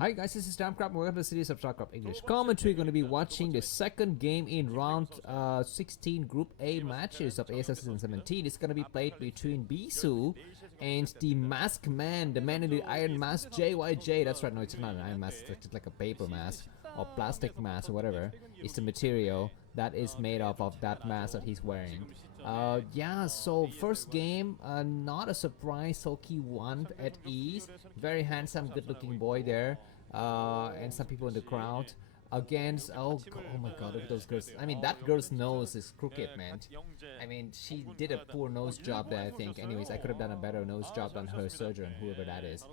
Hi guys, this is Starcraft. Welcome to the series of Starcraft English commentary. We're going to be watching the second game in round 16 Group A matches of ASL S17. It's going to be played between Bisu and the mask man, the man in the iron mask, JyJ. That's right, no, it's not an iron mask, it's just like a paper mask or plastic mask or whatever. It's the material that is made of that mask that he's wearing. Yeah, so first game, not a surprise. Soki won at ease. Very handsome, good-looking boy there, and some people in the crowd against. Oh my God, look at those girls. I mean, that girl's nose is crooked, man. I mean, she did a poor nose job there, I think. Anyways, I could have done a better nose job than her surgeon, whoever that is.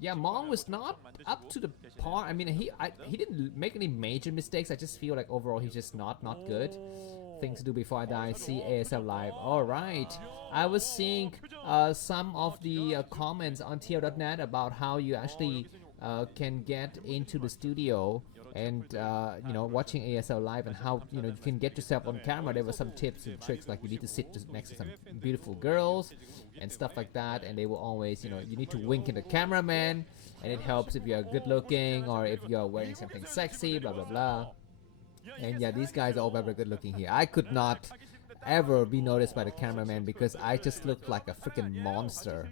Yeah, Mong was not up to the par. I mean, he didn't make any major mistakes. I just feel like overall he's just not good. Things to do before I die. See ASL live. Alright, I was seeing some of the comments on TL.net about how you actually can get into the studio and you know, watching ASL live, and how you can get yourself on camera. There were some tips and tricks, like you need to sit next to some beautiful girls and stuff like that, and they will always, you need to wink at the cameraman, and it helps if you're good looking or if you're wearing something sexy, blah blah blah. And yeah, these guys are all very good looking here. I could not ever be noticed by the cameraman because I just look like a freaking monster,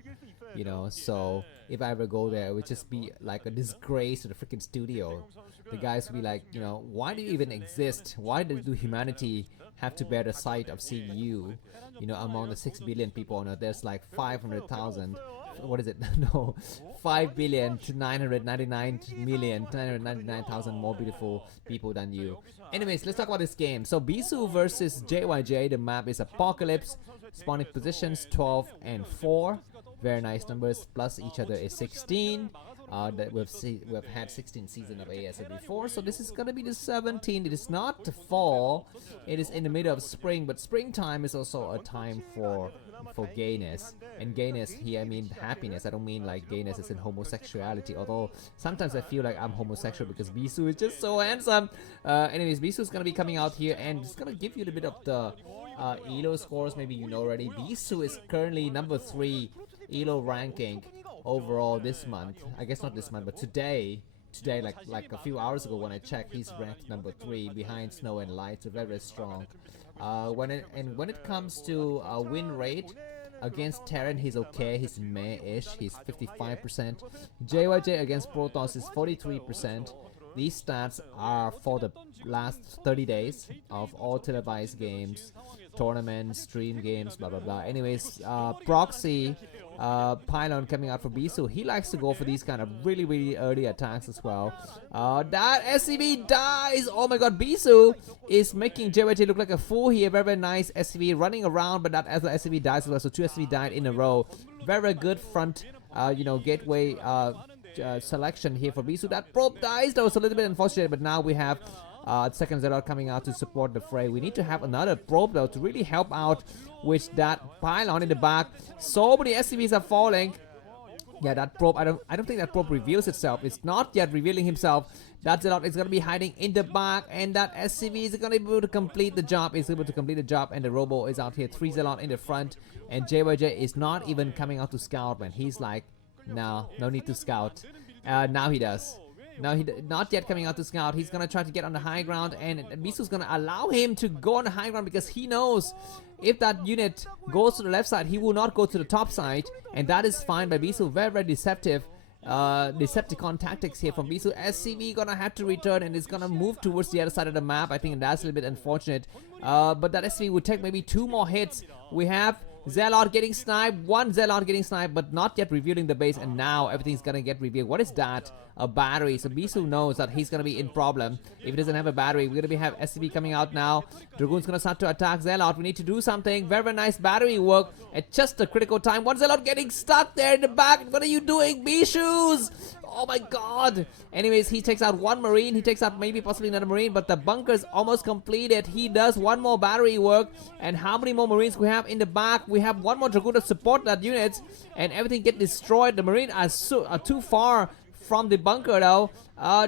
so if I ever go there, it would just be like a disgrace to the freaking studio. The guys would be like, why do you even exist? Why do humanity have to bear the sight of seeing you, among the 6 billion people on Earth? There's like 500,000, what is it? No, 5,999,999,000 more beautiful people than you. Anyways, let's talk about this game. So Bisu versus JyJ. The map is Apocalypse. Spawning positions 12 and 4. Very nice numbers. Plus each other is 16. That we've had 16 seasons of ASL before, so this is gonna be the 17th. It is not the fall. It is in the middle of spring, but springtime is also a time for gayness. And gayness here, I mean happiness. I don't mean like gayness as in homosexuality, although sometimes I feel like I'm homosexual because Bisu is just so handsome. Anyways, Bisu is gonna be coming out here and it's gonna give you a little bit of the ELO scores. Maybe you know already. Bisu is currently number 3 ELO ranking overall this month. I guess not this month, but today, like a few hours ago when I checked, he's ranked number 3 behind Snow and Light, so very strong. When it comes to win rate against Terran, he's okay. He's meh-ish. He's 55%. JyJ against Protoss is 43%. These stats are for the last 30 days of all televised games, tournaments, stream games, blah blah blah. Anyways, Proxy Pylon coming out for Bisu. He likes to go for these kind of really early attacks as well. That SCV dies. Oh my God, Bisu is making JyJ look like a fool here. Very nice SCV running around, but that SCV dies as well. So 2 SCV died in a row. Very good front, gateway selection here for Bisu. That probe dies though, so a little bit unfortunate, but now we have second Zelle coming out to support the fray. We need to have another probe though to really help out with that pylon in the back. So many SCVs are falling. Yeah, that probe, I don't think that probe reveals itself. It's not yet revealing himself. That Zelle is gonna be hiding in the back, and that SCV is gonna be able to complete the job. Is able to complete the job, and the Robo is out here. 3 Zelle in the front, and JyJ is not even coming out to scout, man. He's like, no need to scout. Now he does. Now he not yet coming out to scout. He's gonna try to get on the high ground, and Bisu's gonna allow him to go on the high ground because he knows if that unit goes to the left side, he will not go to the top side, and that is fine by Bisu. Very deceptive. Decepticon tactics here from Bisu. SCV gonna have to return and is gonna move towards the other side of the map. I think that's a little bit unfortunate. But that SCV would take maybe 2 more hits. We have Zelle getting sniped, 1 Zelle getting sniped, but not yet revealing the base, and now everything's gonna get revealed. What is that? A battery. So Bisu knows that he's gonna be in problem if he doesn't have a battery. We're gonna have SCV coming out now. Dragoon's gonna start to attack Zelle. We need to do something. Very nice battery work at just a critical time. 1 Zelle getting stuck there in the back. What are you doing, Bishus? Oh my God. Anyways, he takes out 1 Marine. He takes out maybe possibly another Marine, but the bunker's almost completed. He does 1 more battery work. And how many more Marines we have in the back? We have 1 more Dragoon to support that unit, and everything get destroyed. The Marine are too far from the bunker though.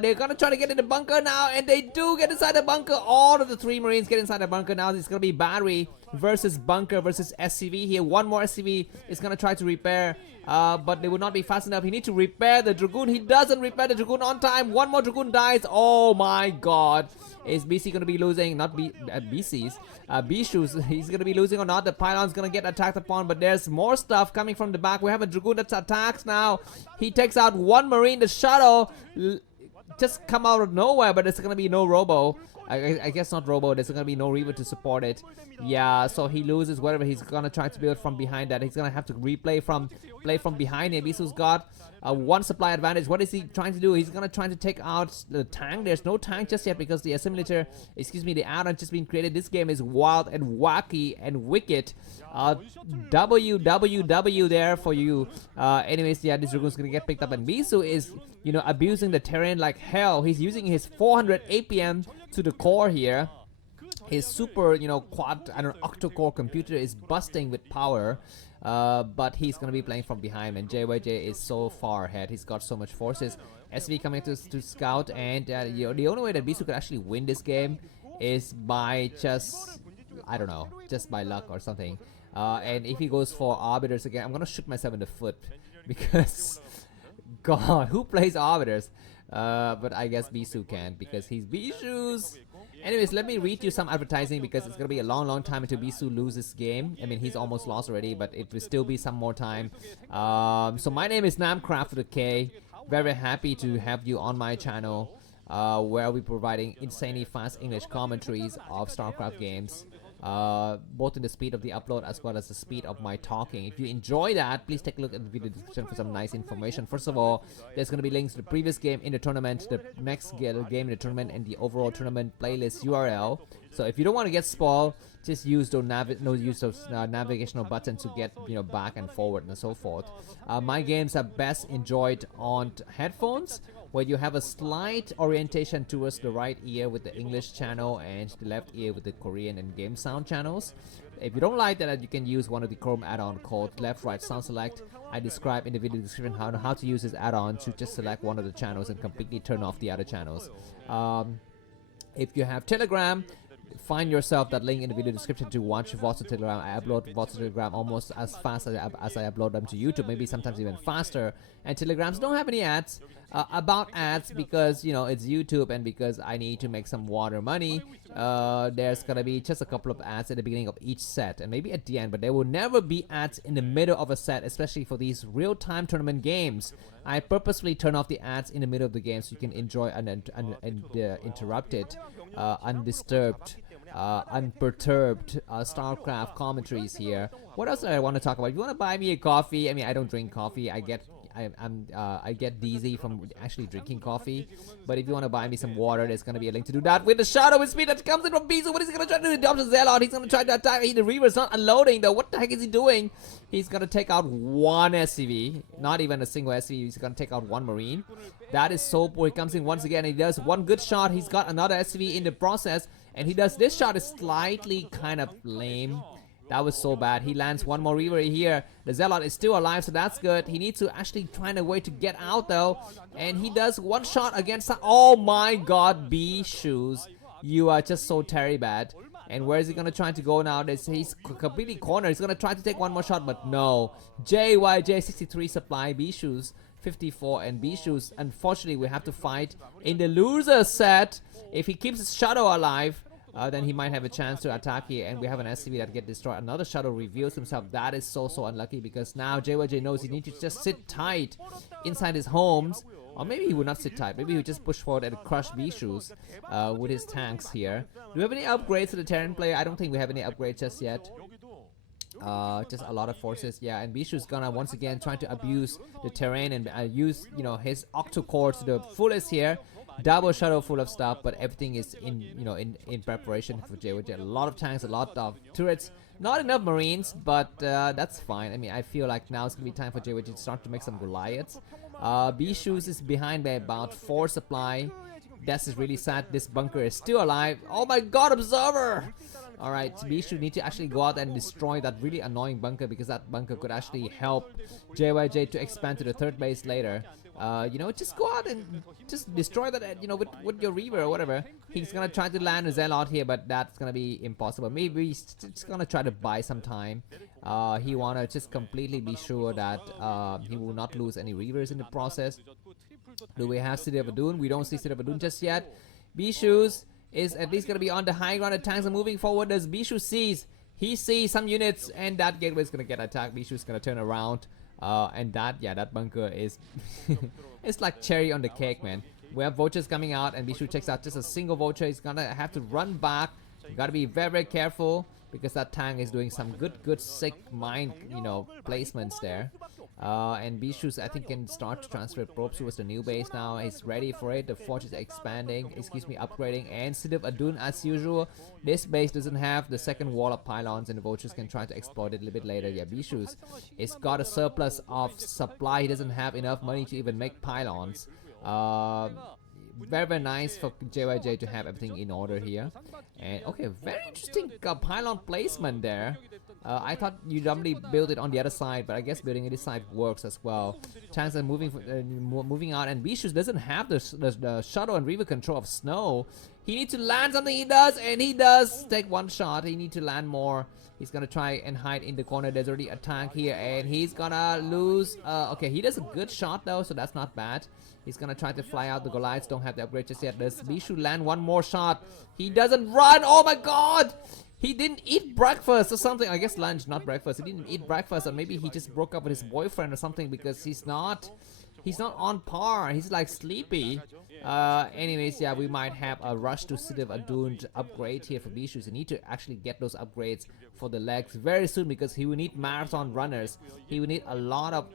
They're gonna try to get in the bunker now, and they do get inside the bunker. All of the 3 Marines get inside the bunker now. It's gonna be battery versus bunker versus SCV here. One more SCV is gonna try to repair, but they would not be fast enough. He needs to repair the Dragoon. He doesn't repair the Dragoon on time. One more Dragoon dies. Oh my god. Is BC gonna be losing? Not BC's. Bishu's. He's gonna be losing or not. The pylon's gonna get attacked upon, but there's more stuff coming from the back. We have a Dragoon that attacks now. He takes out one Marine. The Shadow just come out of nowhere, but there's gonna be no Robo. I guess not Robo. There's gonna be no Reaver to support it. Yeah, so he loses whatever he's gonna try to build from behind that. He's gonna have to play from behind him. Bisu's got one supply advantage. What is he trying to do? He's gonna try to take out the tank. There's no tank just yet because the assimilator, the add-on just been created. This game is wild and wacky and wicked. WWW there for you. Anyways, yeah, this Dragoon's gonna get picked up, and Bisu is, you know, abusing the terrain like hell. He's using his 400 APM to the core here. His super, you know, octo-core computer is busting with power. But he's gonna be playing from behind, and JyJ is so far ahead. He's got so much forces. SV coming to scout, and you know, the only way that Bisu could actually win this game is by just, I don't know, just by luck or something. And if he goes for arbiters again, I'm gonna shoot myself in the foot because God, who plays arbiters? But I guess Bisu can because he's Bishu's. Anyways, let me read you some advertising because it's gonna be a long time until Bisu loses game. I mean, he's almost lost already, but it will still be some more time. So my name is Namcraft with a K. Very happy to have you on my channel, where I'll be providing insanely fast English commentaries of Starcraft games. Both in the speed of the upload as well as the speed of my talking. If you enjoy that, please take a look at the video description for some nice information. First of all, there's going to be links to the previous game in the tournament, the next game in the tournament, and the overall tournament playlist URL. So if you don't want to get spoiled, just use those navigational buttons to get, you know, back and forward and so forth. My games are best enjoyed on headphones, where you have a slight orientation towards the right ear with the English channel and the left ear with the Korean and game sound channels. If you don't like that, you can use one of the Chrome add-on called Left Right Sound Select. I describe in the video description how to use this add-on to just select one of the channels and completely turn off the other channels. If you have Telegram, find yourself that link in the video description to watch VODs on Telegram. I upload VODs on Telegram almost as fast as I upload them to YouTube, maybe sometimes even faster. And Telegrams don't have any ads. About ads, because, you know, it's YouTube and because I need to make some water money, there's gonna be just a couple of ads at the beginning of each set and maybe at the end, but there will never be ads in the middle of a set, especially for these real-time tournament games. I purposefully turn off the ads in the middle of the game so you can enjoy uninterrupted, undisturbed, unperturbed Starcraft commentaries here. What else do I want to talk about? If you want to buy me a coffee, I mean, I don't drink coffee. I get dizzy from actually drinking coffee. But if you want to buy me some water, there's gonna be a link to do that with the shadow with speed that comes in from Bisu. What is he gonna try to do? He dumps the Zelle out. He's gonna try to attack. The Reaver's not unloading though. What the heck is he doing? He's gonna take out one SCV, not even a single SCV. He's gonna take out one Marine. That is so poor. He comes in once again. And he does one good shot. He's got another SCV in the process, and he does this shot is slightly kind of lame. That was so bad. He lands one more Reaver here. The Zealot is still alive, so that's good. He needs to actually find a way to get out, though. And he does one shot against... Oh my god, B-Shoes. You are just so terribly bad. And where is he going to try to go now? He's completely cornered. He's going to try to take one more shot, but no. JyJ 63 supply, B-Shoes 54, and B-Shoes, unfortunately, we have to fight in the loser set. If he keeps his Shadow alive... then he might have a chance to attack here, and we have an SCV that get destroyed. Another Shadow reveals himself. That is so unlucky, because now JyJ knows he needs to just sit tight inside his homes, or maybe he would not sit tight. Maybe he would just push forward and crush B-Shoes with his tanks here. Do we have any upgrades to the Terran player? I don't think we have any upgrades just yet. Just a lot of forces, yeah. And Bishu's gonna once again trying to abuse the terrain and use, you know, his octo-core to the fullest here. Double Shadow full of stuff, but everything is in preparation for JyJ. A lot of tanks, a lot of turrets, not enough Marines, but that's fine. I mean, I feel like now it's gonna be time for JyJ to start to make some Goliaths. B-Shoes is behind by about 4 supply. This is really sad. This bunker is still alive. Oh my god, Observer! Alright, B-Shoes need to actually go out and destroy that really annoying bunker, because that bunker could actually help JyJ to expand to the 3rd base later. You know, just go out and just destroy that, you know, with your Reaver or whatever. He's gonna try to land a Zelle out here, but that's gonna be impossible. Maybe he's just gonna try to buy some time. He wanna just completely be sure that he will not lose any Reavers in the process. Do we have City of Adun? We don't see City of Adun just yet. Bisu is at least gonna be on the high ground. The tanks are moving forward as Bisu sees. He sees some units, and that gateway is gonna get attacked. Bisu is gonna turn around. And that bunker is it's like cherry on the cake, man. We have vultures coming out, and Bisu checks out just a single vulture. He's gonna have to run back. You gotta be very, very careful because that tank is doing some good sick mine, you know, placements there. And Bisu, I think, can start to transfer probes towards the new base now. He's ready for it. The forge is expanding, upgrading, and City of Adun as usual. This base doesn't have the second wall of pylons, and the vultures can try to exploit it a little bit later. Yeah, Bisu is got a surplus of supply. He doesn't have enough money to even make pylons. Very, very nice for JyJ to have everything in order here. And okay, very interesting pylon placement there. I thought you normally build it on the other side, but I guess building it this side works as well. Tanks are moving out, and Bisu doesn't have the shuttle and Reaver control of snow. He needs to land something. He does, and he does take one shot. He needs to land more. He's gonna try and hide in the corner. There's already a tank here, and he's gonna lose. Okay, he does a good shot though, so that's not bad. He's gonna try to fly out. The Goliaths don't have the upgrade just yet. Does Bisu land one more shot? He doesn't run. Oh my god! He didn't eat breakfast or something. I guess lunch, not breakfast. He didn't eat breakfast, or maybe he just broke up with his boyfriend or something, because he's not on par. He's like sleepy. Anyways, yeah, we might have a rush to City of Adun upgrade here for Bisu. You need to actually get those upgrades for the legs very soon, because he will need marathon runners. He will need a lot of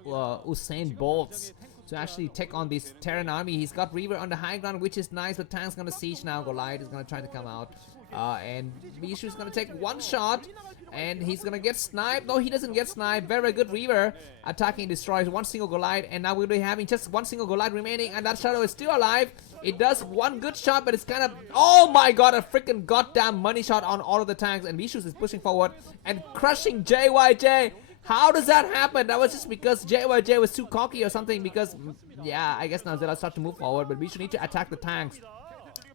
Usain Bolts to actually take on this Terran army. He's got Reaver on the high ground, which is nice, but tank's gonna siege now. Goliath is gonna try to come out. And Bisu is gonna take one shot, and he's gonna get sniped. No, he doesn't get sniped. Very, very good Reaver attacking, destroys one single Goliath, and now we'll be having just one single Goliath remaining, and that shadow is still alive. It does one good shot, but it's kind of, oh my god, a freaking goddamn money shot on all of the tanks, and Bisu is pushing forward and crushing JyJ. How does that happen? That was just because JyJ was too cocky or something, because, yeah, I guess now Zelle start to move forward, but Bisu need to attack the tanks.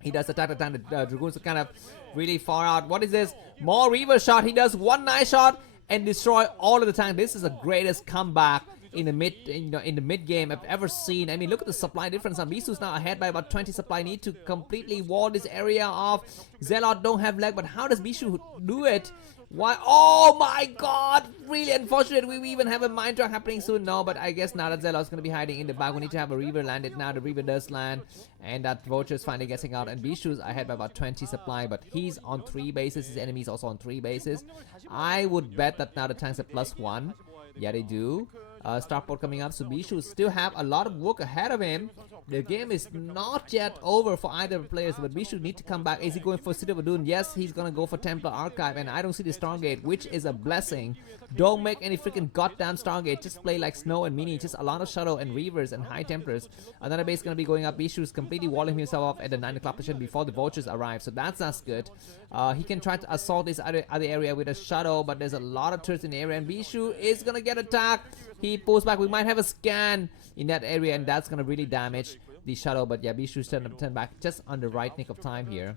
He does attack the tank. The Dragoons are kind of really far out. What is this? More Reaver shot. He does one nice shot and destroy all of the tank. This is the greatest comeback in the mid game I've ever seen. I mean, look at the supply difference. Bisu's now ahead by about 20 supply. Need to completely wall this area off. Zelle don't have leg, but how does Bisu do it? Why? Oh my god! Really unfortunate. We even have a mine truck happening soon. No, but I guess now that Zelle is going to be hiding in the back. We need to have a Reaver land it now. The Reaver does land, and that vulture is finally getting out. And Bisu's ahead by about 20 supply, but he's on 3 bases. His enemy is also on 3 bases. I would bet that now the tanks are +1. Yeah, they do. Starport coming up, so Bisu still have a lot of work ahead of him. The game is not yet over for either players, but Bisu need to come back. Is he going for City of Adun? Yes, he's gonna go for Templar Archive, and I don't see the Stargate, which is a blessing. Don't make any freaking goddamn Stargate. Just play like Snow and Mini. Just a lot of Shadow and Reavers and High Templars. Another base gonna be going up. Bisu is completely walling himself off at the 9 o'clock position before the vultures arrive, so that's good. He can try to assault this other area with a Shadow, but there's a lot of turrets in the area, and Bisu is gonna get attacked. He pulls back. We might have a scan in that area, and that's gonna really damage the Shadow. But yeah, Bisu's turn back just on the right nick of time here.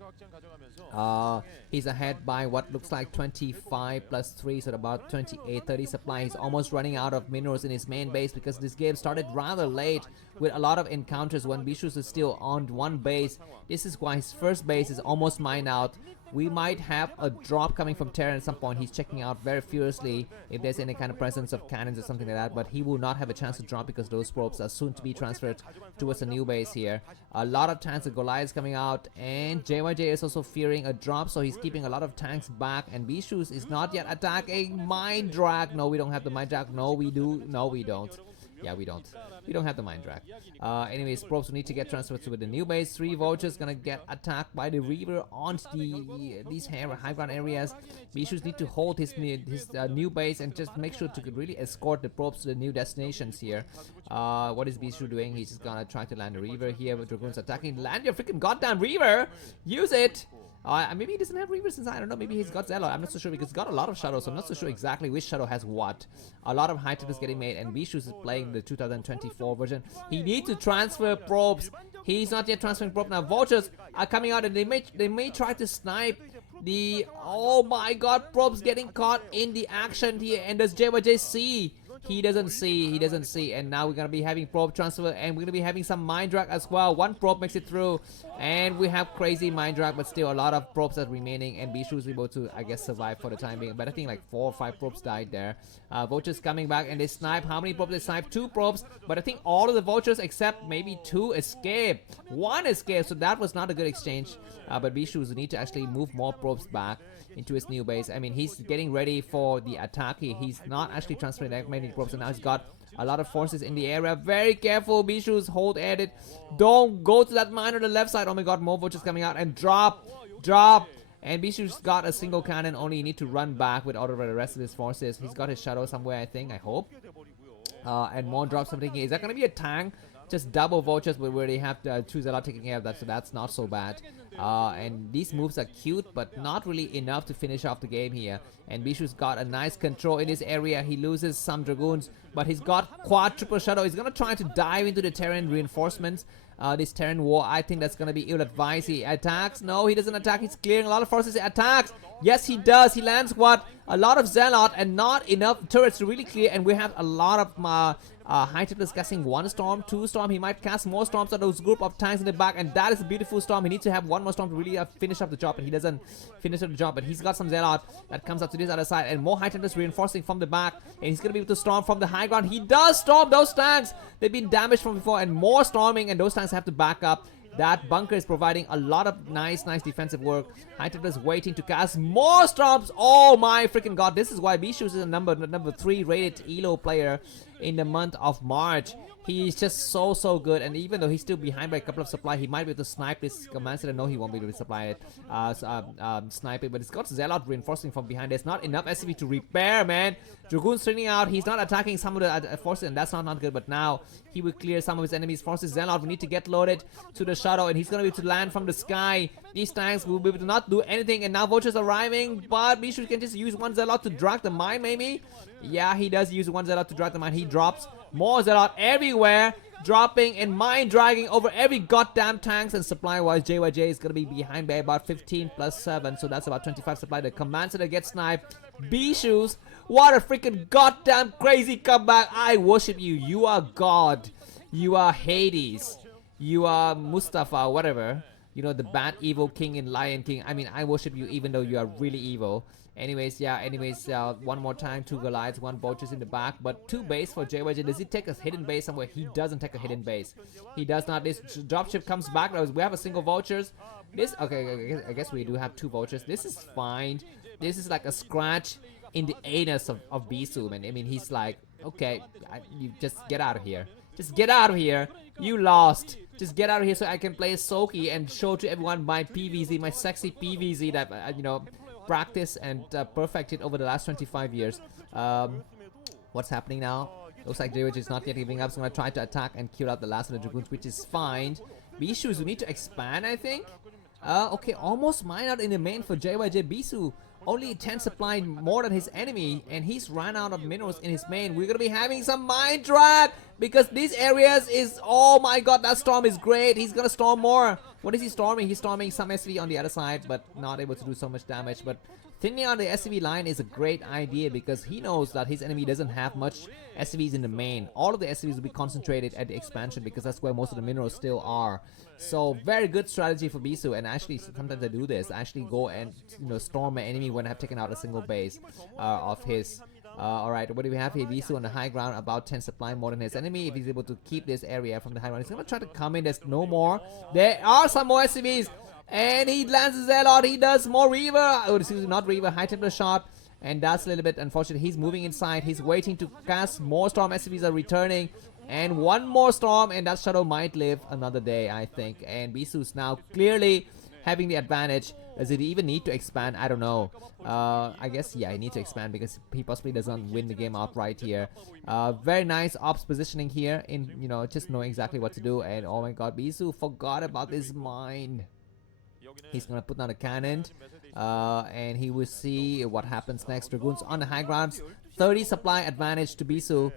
He's ahead by what looks like 25 +3, so about 28, 30 supply. He's almost running out of minerals in his main base, because this game started rather late with a lot of encounters when Bisu is still on one base. This is why his first base is almost mined out. We might have a drop coming from Terran at some point. He's checking out very furiously if there's any kind of presence of cannons or something like that, but he will not have a chance to drop because those probes are soon to be transferred towards a new base here. A lot of tanks of Goliaths coming out, and JyJ is also fearing a drop, so he's keeping a lot of tanks back, and Bisu is not yet attacking. Mine Drag. No, we don't have the Mine Drag. No, we do. No, we don't. Yeah, we don't. We don't have the Mine Drag. Anyways, probes will need to get transferred to the new base. 3 vultures gonna get attacked by the Reaver on these high ground areas. Bisu need to hold his new base and just make sure to really escort the probes to the new destinations here. What is Bisu doing? He's just gonna try to land a Reaver here with Dragoons attacking. Land your freaking goddamn Reaver! Use it! Maybe he doesn't have Reavers inside. I don't know. Maybe he's got Zelle. I'm not so sure because he's got a lot of shadows. So I'm not so sure exactly which shadow has what. A lot of high tech is getting made, and Bisu is playing the 2024 version. He needs to transfer probes. He's not yet transferring probes now. Vultures are coming out, and they may try to snipe the. Oh my God! Probes getting caught in the action here, and does JyJ see? He doesn't see, and now we're gonna be having probe transfer, and we're gonna be having some mind drag as well. One probe makes it through, and we have crazy mind drag, but still a lot of probes are remaining, and Bisu is able to, I guess, survive for the time being. But I think like 4 or 5 probes died there. Vultures coming back, and they snipe. How many probes they snipe? 2 probes, but I think all of the vultures except maybe 2 escape. 1 escape, so that was not a good exchange. But Bisu need to actually move more probes back into his new base. I mean, he's getting ready for the attack. He's not actually transferring that many probes, and now he's got a lot of forces in the area. Very careful, Bisu's hold edit. Don't go to that mine on the left side. Oh my God, more vultures coming out, and drop. And Bisu's got a single cannon only. You need to run back with all of the rest of his forces. He's got his shadow somewhere, I think, I hope. And more drops. I'm thinking, is that gonna be a tank? Just double vultures, but we already have to choose a lot taking care of that, so that's not so bad. And these moves are cute, but not really enough to finish off the game here. And Bisu's got a nice control in this area. He loses some dragoons, but he's got quadruple shadow. He's gonna try to dive into the Terran reinforcements. This Terran war, I think that's gonna be ill-advised. He attacks. No, he doesn't attack. He's clearing a lot of forces. He attacks. Yes, he does. He lands what? A lot of Zealot and not enough turrets to really clear. And we have a lot of high tech is casting 1 storm, 2 storm. He might cast more storms on those group of tanks in the back, and that is a beautiful storm. He needs to have 1 more storm to really finish up the job, and he doesn't finish up the job. But he's got some Zealot that comes up to this other side, and more high tech is reinforcing from the back, and he's gonna be able to storm from the high ground. He does storm those tanks. They've been damaged from before, and more storming, and those tanks have to back up. That bunker is providing a lot of nice defensive work. High tech is waiting to cast more storms. Oh my freaking God! This is why Bisu is a number 3 rated ELO player in the month of March. He's just so good, and even though he's still behind by a couple of supply, he might be able to snipe this command center. No, he won't be able to supply it, snipe it, but it's got Zealot reinforcing from behind. There's not enough SCV to repair, man. Dragoon's training out. He's not attacking some of the forces, and that's not good, but now he will clear some of his enemies' forces. Zealot will need to get loaded to the shadow, and he's gonna be able to land from the sky. These tanks will be able to not do anything, and now vultures arriving, but Bisu can just use 1 Zealot to drag the mine, maybe. Yeah, he does use 1 Zealot to drag the mine. He drops more Zealot everywhere, dropping and mine dragging over every goddamn tanks. And supply wise, JyJ is gonna be behind by about 15 plus 7, so that's about 25 supply. The command center gets sniped. Bisu's, what a freaking goddamn crazy comeback. I worship you. You are God. You are Hades. You are Mustafa, whatever. You know, the bad evil king in Lion King. I mean, I worship you even though you are really evil. Anyways, one more time, 2 Goliaths, 1 vultures in the back, but 2 base for JyJ. Does he take a hidden base somewhere? He doesn't take a hidden base. He does not. This dropship comes back. We have a single vultures. This, okay, I guess we do have 2 vultures. This is fine. This is like a scratch in the anus of Bisu, man. I mean, he's like, okay, you just get out of here. Just get out of here. You lost. Just get out of here so I can play Soki and show to everyone my PvZ, my sexy PvZ that, you know, practice and perfected over the last 25 years. What's happening now? Looks like JyJ is not yet giving up. So I'm gonna try to attack and kill out the last of the dragoons, which is fine. Bisu, we need to expand, I think. Okay, almost mine out in the main for JyJ. Bisu only 10 supply more than his enemy, and he's ran out of minerals in his main. We're gonna be having some mine drag because these areas is, oh my God, that storm is great. He's gonna storm more. What is he storming? He's storming some SV on the other side, but not able to do so much damage. But thinning out the SV line is a great idea because he knows that his enemy doesn't have much SVs in the main. All of the SVs will be concentrated at the expansion because that's where most of the minerals still are. So very good strategy for Bisu, and actually sometimes I do this. I actually go and, you know, storm my enemy when I've taken out a single base of his. Alright, what do we have here? Bisu on the high ground, about 10 supply more than his enemy. If he's able to keep this area from the high ground, he's gonna try to come in. There's no more. There are some more SCVs, and he lands his Zealot. He does more Reaver. Oh, excuse me, not Reaver, high templar shot. And that's a little bit unfortunate. He's moving inside. He's waiting to cast more storm. SCVs are returning. And 1 more storm, and that shadow might live another day, I think. And Bisu's now clearly having the advantage. Does it even need to expand? I don't know. I guess, yeah, he needs to expand because he possibly doesn't win the game outright here. Very nice ops positioning here in, you know, just knowing exactly what to do. And oh my God, Bisu forgot about this mine. He's gonna put down a cannon, and he will see what happens next. Dragoons on the high grounds, 30 supply advantage to Bisu.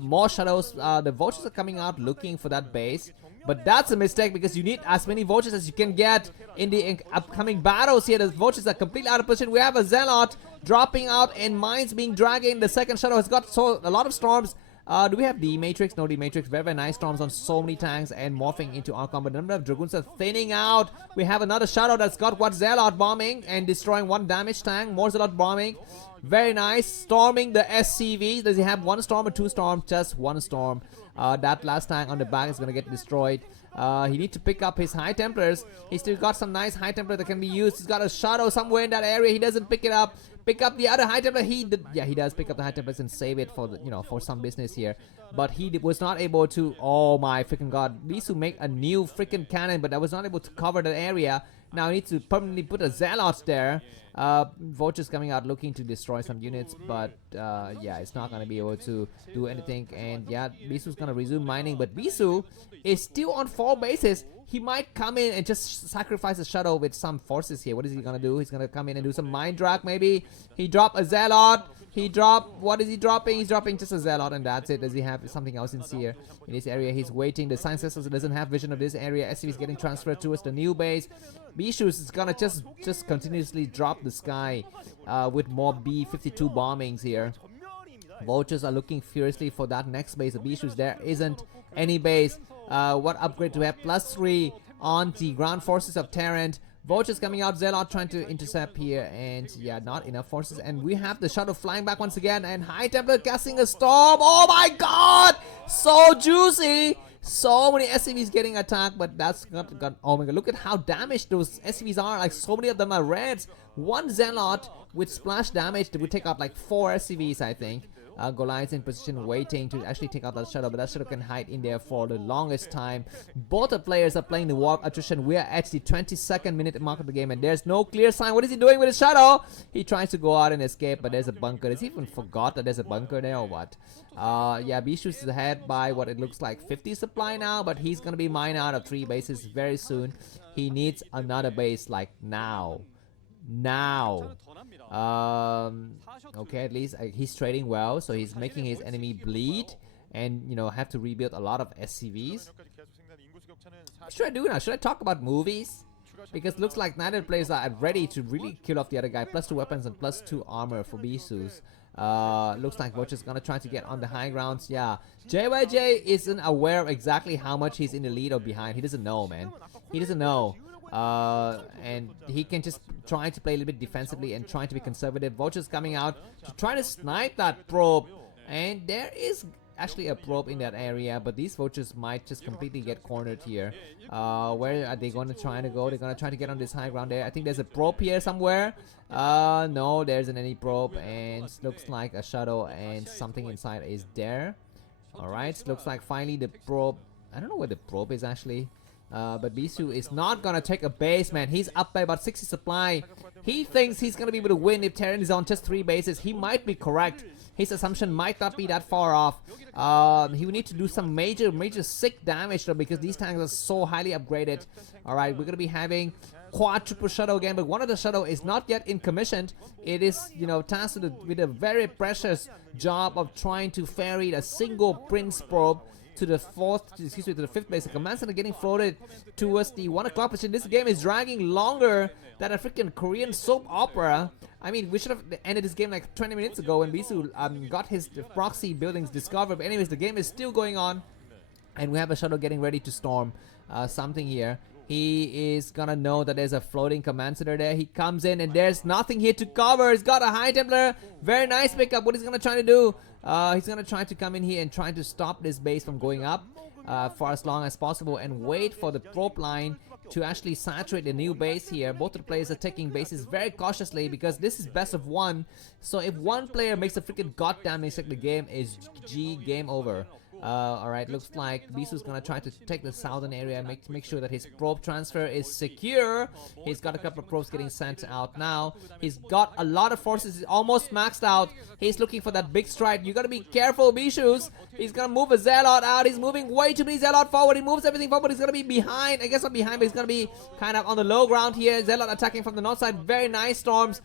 More shadows. The vultures are coming out looking for that base, but that's a mistake because you need as many vultures as you can get in the upcoming battles here. The vultures are completely out of position. We have a zealot dropping out and mines being dragged in. The second shadow has got a lot of storms. Do we have the Matrix? No, the Matrix. Very, very nice storms on so many tanks and morphing into our combat. The number of Dragoons are thinning out. We have another Shadow that's got what Zealot bombing and destroying one damage tank. More Zealot bombing. Very nice. Storming the SCV. Does he have one storm or two storms? Just one storm. That last tank on the back is going to get destroyed. He needs to pick up his High Templars. He's still got some nice High Templar that can be used. He's got a Shadow somewhere in that area. He doesn't pick it up. Pick up the other High Templar. He does pick up the High Templars and save it for the, for some business here. But he was not able to. Oh my freaking god! Bisu make a new freaking cannon, but I was not able to cover that area. Now I need to permanently put a Zealot there. Vultures coming out looking to destroy some units, but yeah, it's not gonna be able to do anything. And yeah, Bisu's gonna resume mining, but Bisu is still on 4 bases. He might come in and just sacrifice a Shadow with some forces here. What is he gonna do? He's gonna come in and do some mine drag maybe. He dropped a Zealot. He dropped, what is he dropping? He's dropping just a Zealot and that's it. Does he have something else in here? In this area, he's waiting. The Science System doesn't have vision of this area. SCV is getting transferred towards the new base. Bisu is gonna just continuously drop the sky with more B-52 bombings here. Vultures are looking furiously for that next base of Bisu's. There isn't any base. What upgrade do we have? +3 on the ground forces of Terrant. Vultures coming out, Zealot trying to intercept here, and yeah, not enough forces. And we have the Shadow flying back once again, and High Templar casting a storm. Oh my god! So juicy! So many SCVs getting attacked, but that's got oh my god, look at how damaged those SCVs are. Like, so many of them are reds. One Zealot with splash damage that would take out like 4 SCVs, I think. Goliath's in position waiting to actually take out that Shadow, but that Shadow can hide in there for the longest time. Both the players are playing the war of attrition. We are at the 22nd minute mark of the game and there's no clear sign. What is he doing with his Shadow? He tries to go out and escape, but there's a bunker. Has he even forgot that there's a bunker there or what? Yeah, Bisu is ahead by what it looks like 50 supply now, but he's gonna be mined out of 3 bases very soon. He needs another base like now. Okay, at least he's trading well, so he's making his enemy bleed and have to rebuild a lot of SCVs. What should I do now? Should I talk about movies? Because looks like neither players are ready to really kill off the other guy. +2 weapons and +2 armor for Bisu's. Looks like Vulture's gonna try to get on the high grounds. Yeah, JyJ isn't aware of exactly how much he's in the lead or behind. He doesn't know, man. He doesn't know. And he can just try to play a little bit defensively and trying to be conservative. Vulture's coming out to try to snipe that probe, and there is actually a probe in that area, but these Vultures might just completely get cornered here. Where are they going to try to go? They're going to try to get on this high ground there. I think there's a probe here somewhere. No, there isn't any probe, and looks like a Shadow and something inside is there. Alright, looks like finally the probe. I don't know where the probe is actually. But Bisu is not gonna take a base, man. He's up by about 60 supply. He thinks he's gonna be able to win if Terran is on just 3 bases. He might be correct. His assumption might not be that far off. He will need to do some major sick damage though, because these tanks are so highly upgraded. Alright, we're gonna be having quadruple Shadow again, but one of the Shadow is not yet in commissioned. It is, tasked with a very precious job of trying to ferry a single Prince probe to the 5th base. The command center getting floated towards the 1 o'clock position. This game is dragging longer than a freaking Korean soap opera. I mean, we should have ended this game like 20 minutes ago when Bisu got his proxy buildings discovered. But anyways, the game is still going on, and we have a Shadow getting ready to storm something here. He is gonna know that there's a floating command center there. He comes in and there's nothing here to cover. He's got a High Templar. Very nice pickup. What he's gonna try to do? He's gonna try to come in here and try to stop this base from going up for as long as possible and wait for the probe line to actually saturate the new base here. Both of the players are taking bases very cautiously because this is best of 1. So if one player makes a freaking goddamn mistake, the game is game over. Alright, looks like Bisu's gonna try to take the southern area, make sure that his probe transfer is secure. He's got a couple of probes getting sent out now. He's got a lot of forces, he's almost maxed out. He's looking for that big stride. You gotta be careful, Bisu. He's gonna move a Zealot out. He's moving way too many Zealot forward. He moves everything forward. He's gonna be behind. I guess not behind, but he's gonna be kind of on the low ground here. Zealot attacking from the north side. Very nice storms.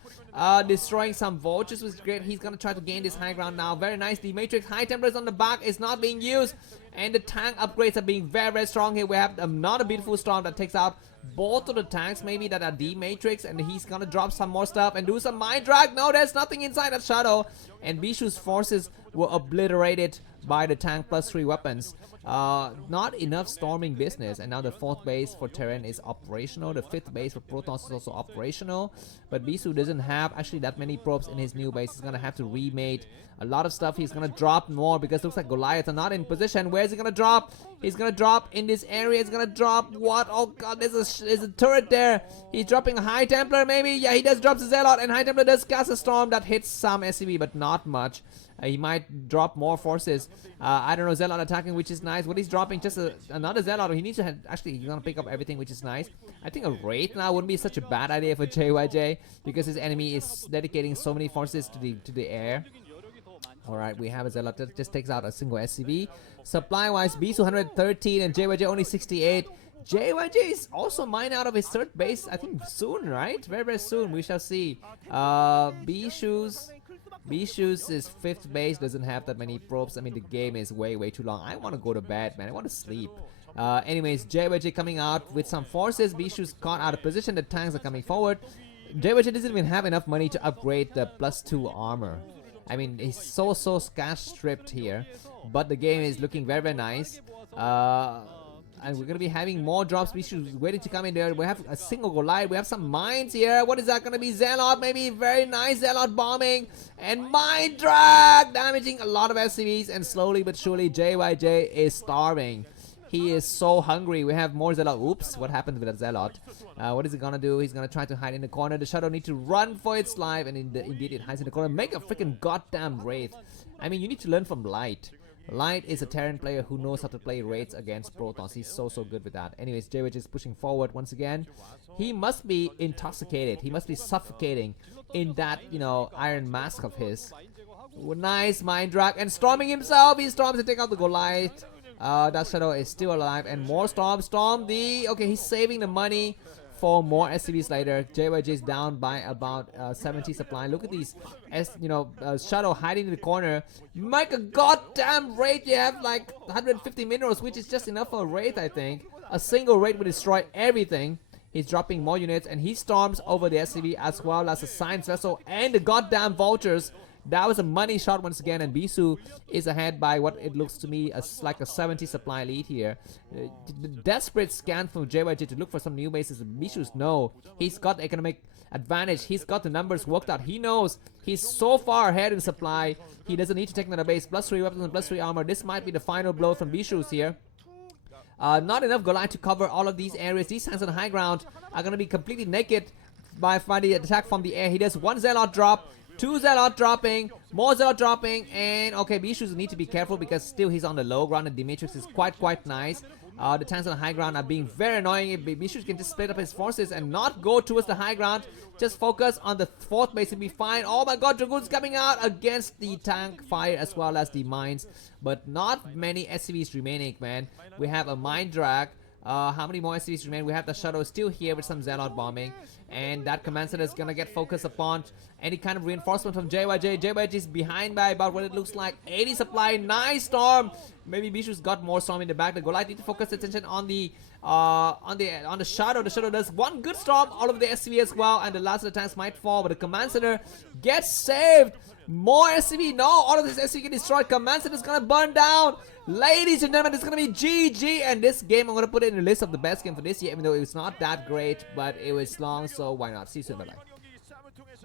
Destroying some vultures was great. He's gonna try to gain this high ground now. Very nice. The Matrix High Templars on the back is not being used. And the tank upgrades are being very, very strong here. We have not a beautiful storm that takes out both of the tanks maybe that are D-Matrix, and he's gonna drop some more stuff and do some mind drag. No, there's nothing inside that shadow, and Bisu's forces were obliterated by the tank +3 weapons. Not enough storming business, and now the 4th base for Terran is operational. The 5th base for Protons is also operational, but Bisu doesn't have actually that many probes in his new base. He's gonna have to remake a lot of stuff. He's gonna drop more because it looks like Goliaths are not in position. Where's he gonna drop? He's gonna drop in this area. He's gonna drop what? Oh god, there's a turret there. He's dropping a High Templar maybe. Yeah, he does drop a Zealot, and High Templar does cast a storm that hits some SCV, but not much. He might drop more forces. I don't know, Zealot attacking, which is nice. What he's dropping, just another Zealot. He needs to actually, he's gonna pick up everything, which is nice. I think a Wraith now wouldn't be such a bad idea for JyJ, because his enemy is dedicating so many forces to the air. Alright, we have a Zealot that just takes out a single SCV. Supply-wise, Bisu 113 and JyJ only 68. JyJ is also mined out of his 3rd base, I think soon, right? Very, very soon, we shall see. Bisu's 5th base doesn't have that many probes. I mean, the game is way, way too long. I want to go to bed, man. I want to sleep. Anyways, JyJ coming out with some forces. Bisu's caught out of position. The tanks are coming forward. JyJ doesn't even have enough money to upgrade the +2 armor. I mean, he's so cash stripped here, but the game is looking very, very nice. And we're gonna be having more drops. Bisu's waiting to come in there. We have a single Goliath. We have some mines here. What is that gonna be? Zealot, maybe. Very nice Zealot bombing and mine drag, damaging a lot of SCVs. And slowly but surely, JyJ is starving. He is so hungry. We have more Zealot. Oops, what happened with that Zealot? What is he gonna do? He's gonna try to hide in the corner. The Shadow needs to run for its life, and indeed it hides in the corner. Make a freaking goddamn Wraith. I mean, you need to learn from Light. Light is a Terran player who knows how to play Wraiths against Protons. He's so good with that. Anyways, JyJ is pushing forward once again. He must be intoxicated. He must be suffocating in that, you know, iron mask of his. Nice mind drag and storming himself. He storms to take out the Goliath. That Shadow is still alive, and more storm. Okay, he's saving the money for more SCVs later. JyJ is down by about 70 supply. Look at these, Shadow hiding in the corner. Make a goddamn Wraith. You have like 150 minerals, which is just enough for a Wraith, I think. A single Wraith will destroy everything. He's dropping more units, and he storms over the SCV as well as a Science Vessel and the goddamn Vultures. That was a money shot once again, and Bisu is ahead by what it looks to me as like a 70 supply lead here. The desperate scan from JyJ to look for some new bases. Bisu's no. He's got the economic advantage. He's got the numbers worked out. He knows he's so far ahead in supply. He doesn't need to take another base. +3 weapons and +3 armor. This might be the final blow from Bisu's here. Not enough Goliath to cover all of these areas. These tanks on the high ground are going to be completely naked by the attack from the air. He does one Zealot drop. 2 Zealot dropping, more Zealot dropping, and okay, Bisu need to be careful because still he's on the low ground and the Matrix is quite nice. The tanks on the high ground are being very annoying. Bisu can just split up his forces and not go towards the high ground. Just focus on the 4th base and be fine. Oh my god, Dragoon's coming out against the tank fire as well as the mines. But not many SCVs remaining, man. We have a mine drag. How many more SCVs remain? We have the Shadow still here with some Zealot bombing. And that command center is gonna get focused upon any kind of reinforcement from JyJ. JyJ is behind by about what it looks like 80 supply. Nice storm. Maybe Bisu's got more storm in the back. The Goliath need to focus attention on the Shadow. The Shadow does one good storm all over the SCV as well, and the last of the tanks might fall, but the command center gets saved. More SCV. No, all of this SCV get destroyed. Command center is gonna burn down. Ladies and gentlemen, it's gonna be GG, and this game I'm gonna put it in the list of the best game for this year, even though it was not that great, but it was long, so why not? See you soon, bye bye.